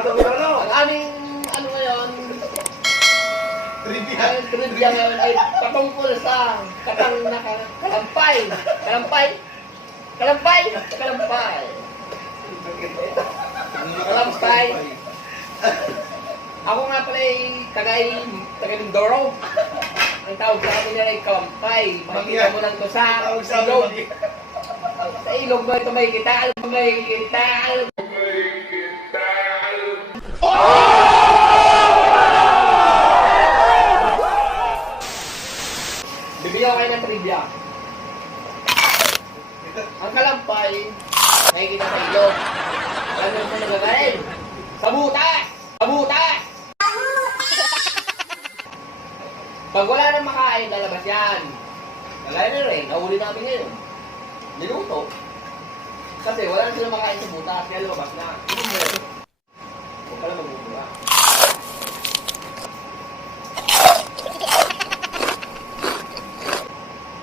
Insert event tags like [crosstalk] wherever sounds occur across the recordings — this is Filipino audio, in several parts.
Nakakatawa ka ano? Ang aming, ano ngayon, Trivia. ang trivia ngayon ay patungkol sa katang naka, kalampay. Kalampay? Kalampay? Kalampay. Kalampay. Ako nga pala ay tagay, taga Mindoro. Ang tawag sa akin nila ay kalampay. Makikita mo lang to sa Tawag sa ilog. amin. Sa ilog mo ito may kita, alam mo may kita, alam mo. Bibigyan ko kayo ng trivia. Ang kalampay, nakikita sa ilog. Alam mo saan nagagaling? Sa butas! Sa butas! Pag wala nang makain, lalabas yan. Na rin, nahuli namin ngayon. Niluto. Kasi wala na sila makain sa butas, kaya lumabas na. Ano mo? Huwag pala magmumura.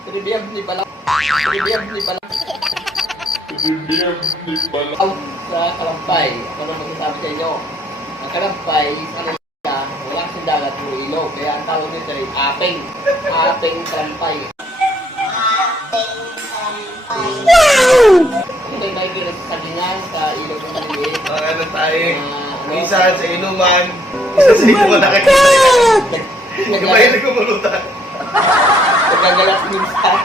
Trivia ni pala. Trivia ni pala. Out sa kalampay. Ako na magsasabi sa inyo. Ang kalampay, sa kanila, wala kasing dagat puro ilog. Kaya ang tawag nito ay apeng. Apeng kalampay. Ano ba yung makikita sa ilog ng maliliit? Mga ano tayo. Ah, ano? Minsan sa inuman. Isa sa inuman nakakita. Kumain na kumulutan. Nagagalat minsan.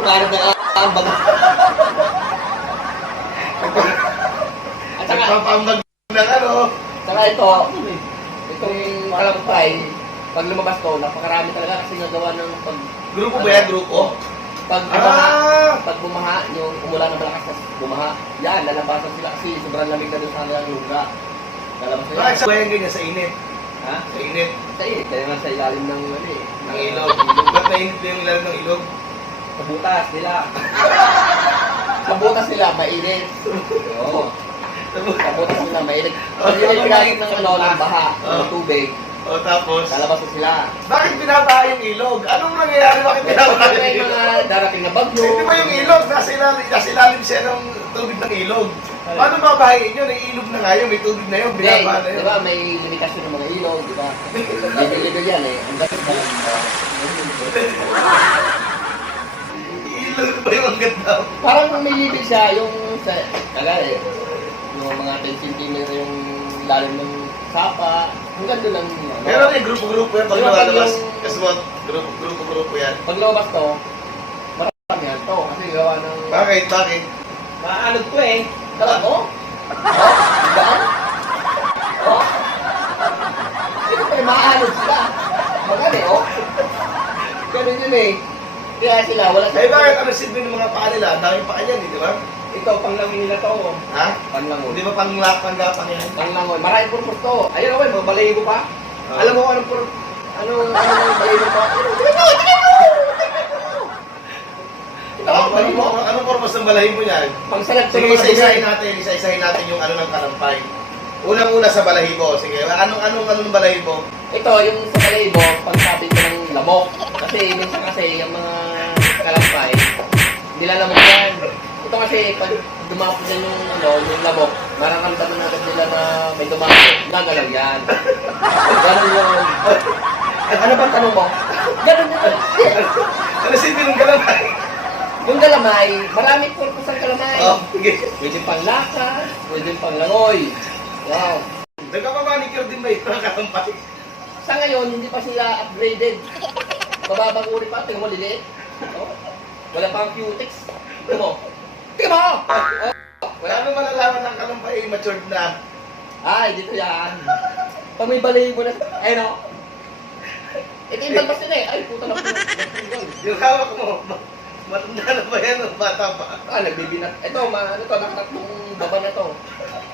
Parang nakakambag. At saka, Nagpapambag ng ano. saka ito, itong kalampay, pag lumabas to, napakarami talaga kasi nagawa ng pag, Grupo ba yan? Grupo? Pag bumaha, Ah! pag bumaha, yung umulan ng malakas na bumaha, yan, lalabasan sila kasi sobrang lamig na doon sa kanilang lugar. Lalabas na Bakit sa bayan ganyan sa init? Ha? Sa init Sa init, kaya nga sa ilalim ng, ano eh, ng ilog. Ba't nainit na yung ilalim ng ilog? Sa butas nila. [laughs] sa butas nila, mainit. Oo. Sa butas nila, mainit. Kasi yung ilalim ng ano, ng baha, ng tubig, O tapos, lalabas na sila. bakit binabaha yung ilog? Anong nangyayari? Bakit binabaha may yung ilog? mga [laughs] darating na bagyo. Hindi ba yung ilog? Nasa ilalim, nasa ilalim siya ng tubig ng ilog. Paano babahayin yun? May ilog na nga yun, may tubig na yun, Hindi, binabaha na di yun. ba may limitasyon ng mga ilaw, di ba? Libre-libre yan eh. Ang dapat na Ilog ba yung ang ganda? Parang may limit siya yung sa, kagaya yung mga 10 cm yung lalim ng sapa, hanggang doon lang. ano. Pero may grupo-grupo yan pag ba, lumalabas. yung- Kasi what? Grupo-grupo yan. Pag lumabas to, marami yan to. Kasi gawa ng... Bakit? Bakit? Maanod ko eh. Tala mo? Oh? Diba? Oh? Siyempre, maanod sila. Magani, oh? Ganun yun eh. Kaya sila, wala Eh bakit ano silbi ng mga paa nila? Ang daming paa niyan, eh, di ba? Ito, panglangoy nila to. oh. Ha? Panglangoy. Hindi ba panglak, panggapang yan? Panglangoy. Maraming purpose to. Ayun ako, mga balayigo pa. Ah. Alam mo kung anong pur... Ano, ano yung balayigo pa? [laughs] Tingnan mo, tingnan mo! Ito, Ano, balayigo mo. anong, anong purpose ng balahibo niyan? Pang select Sige, isa-isahin natin, isa-isahin natin yung ano ng kalampay. Unang-una sa balahibo. Sige, anong anong ano ng balahibo? Ito, yung sa balayibo, pagsabi ko ng lamok. Kasi minsan kasi yung mga kalampay, nila lamok yan. Ito kasi pag dumako din yung, ano, yung lamok, mararamdaman agad nila na may dumako. Gagalaw yan. Ganun yun. Ano bang tanong mo? Ganun yun. Ano silbi ng kalampay? Yung galamay, marami purpose ang galamay. Oh, sige. Pwede pang lakas, pwede pang langoy. Wow. Nagkapamanicure din ba yung mga kalampay? Sa ngayon, hindi pa sila upgraded. Bababang uri pa, tingnan mo, liliit. Oh. Wala pang cutics. Tingnan mo. Tingnan mo! Oh. Wala. Paano malalaman ng kalampay matured na? Ay, dito yan. Pag may balahibo na, ayun o. Ito yung balbas nila eh. Ay, puta na puta. Yung hawak mo, ma- matanda na ba yan o bata pa? Ah, nagbibinat. Ito, ma, ano to, nakatatlong baba na to.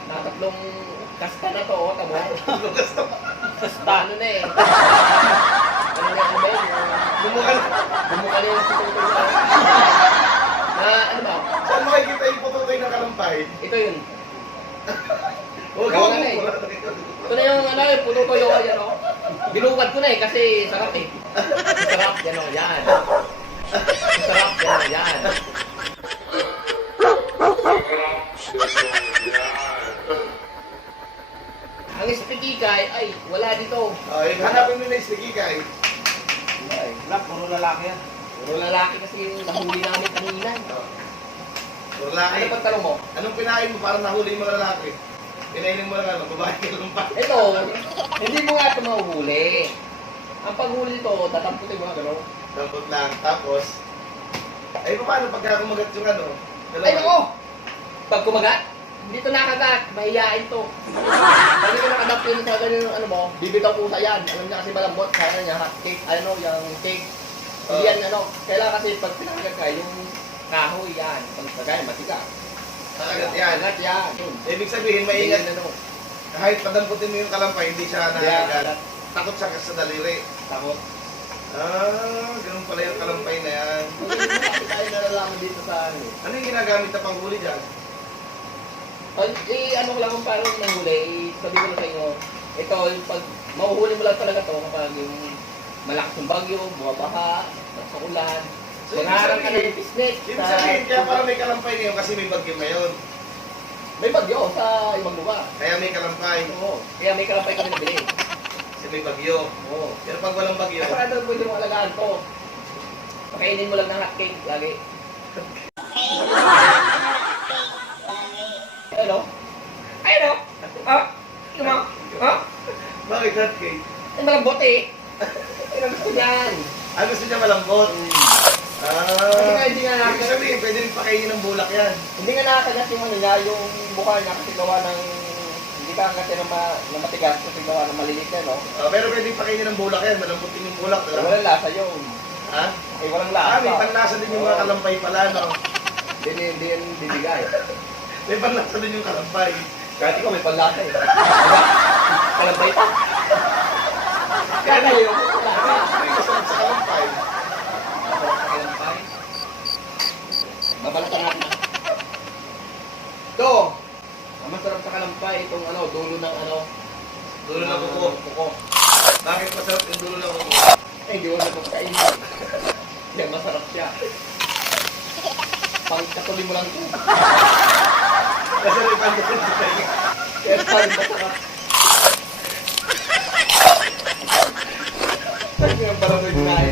Nakatatlong kasta na to, oh, tamo. To. Kasta, ano na eh. Ano na, ano ba yun? Bumuka na. Bumuka na yung tututulong na. Na, ano ba? Saan makikita yung pututoy ng kalampay? Ito yun. [laughs] Huwag mo nga eh. Ito na yung ano, yung puto toyo ko yan, oh. Binukad ko na eh, kasi sarap eh. Sarap, [laughs] yan oh, yan. Sarap, yan oh, yan. Ang spikikay ay wala dito. Ay, hanapin mo na yung sticky kay. Ay, Wala, puro lalaki yan. puro lalaki kasi yung nahuli namin kanina. Oh. Ano Lalaki. pang tanong mo? Anong pinain mo para nahuli yung mga lalaki? Pinainin mo lang ano, babae ka lang pa. Ito, hindi mo nga ito mahuhuli. Ang paghuli ito, tatamputin mo nga gano'n. Dapat lang. Tapos, ay paano pagka kumagat yung ano? Ay, nako! Pag kumagat, hindi ito nakagat, mahihain to. Hindi ko nakadap yun sa ganyan ano mo, bibitaw po sa yan. Alam niya kasi malambot, kaya niya hot cake, ano, yung cake. Hindi Oo. yan, ano, kailangan kasi pag pinagat ka, yung kahoy yan. Pag kagaya, matiga. Nakagat yan. Kagat yan. Ibig sabihin, Hindi maingat. yan, ano. Kahit padamputin mo yung kalampay, hindi siya Kaya, nakagat. Takot siya sa daliri. takot. Ah, ganun pala yung kalampay na yan. [laughs] Hindi tayo nalalaman dito sa ano. Ano yung ginagamit na panghuli dyan? Pag, eh, ano ko lang kung paano nahuli, eh, sabi ko lang sa inyo, ito, yung pag, mahuhuli mo lang talaga to kapag yung malakas yung bagyo, bumabaha, nasa ulan, nangarang ka sabihin- ng pisnik. Ibig sabihin, kaya para may kalampay ngayon kasi may bagyo ngayon. May bagyo sa ibang lugar. Kaya may kalampay. Oo. Kaya may kalampay kami nabili. Kasi may bagyo. Oo. Pero pag walang bagyo, Kaya para daw pwede mong alagaan to. Pakainin mo lang ng hotcake lagi. Ano? Ayun o. Ha? Ano mo? Ha? bakit hot cake? Ay, malambot eh. Ay, gusto niyan. Ah, gusto niya malambot. Hindi nga, Ah, hindi nga ibig nakakagat. sabihin, pwede rin pakainin ng bulak yan. Hindi nga nakakagat yung ano niya, yung mukha niya kasi gawa ng hindi ka kasi ng, ma, ng matigas kasi gawa ng maliliit na, no? Ah, pero pwede pakainin ng bulak yan. Malambutin yung bulak. Eh, Diba? walang lasa yun. Ha? Eh, walang Ah, may lasa. panlasa din yung mga kalampay pala, no? Hindi, hindi yan bibigay. [laughs] May panlasa din yung kalampay. Kahit ikaw may panlasa eh. [laughs] Kalambay pa. Kaya kayo, lasa. May masarap sa kalampay. Kalambay. Babalatan natin ah. Ito! Ang kalampay, itong ano, dulo ng ano. Dulo na kuko. Kuko. Bakit masarap yung dulo na kuko? Eh, na ito kainin. Hindi, [laughs] masarap siya. [laughs] Pang katuloy mo lang ito. May panlasa sa tayo. Kaya parang masarap. Nga parang may.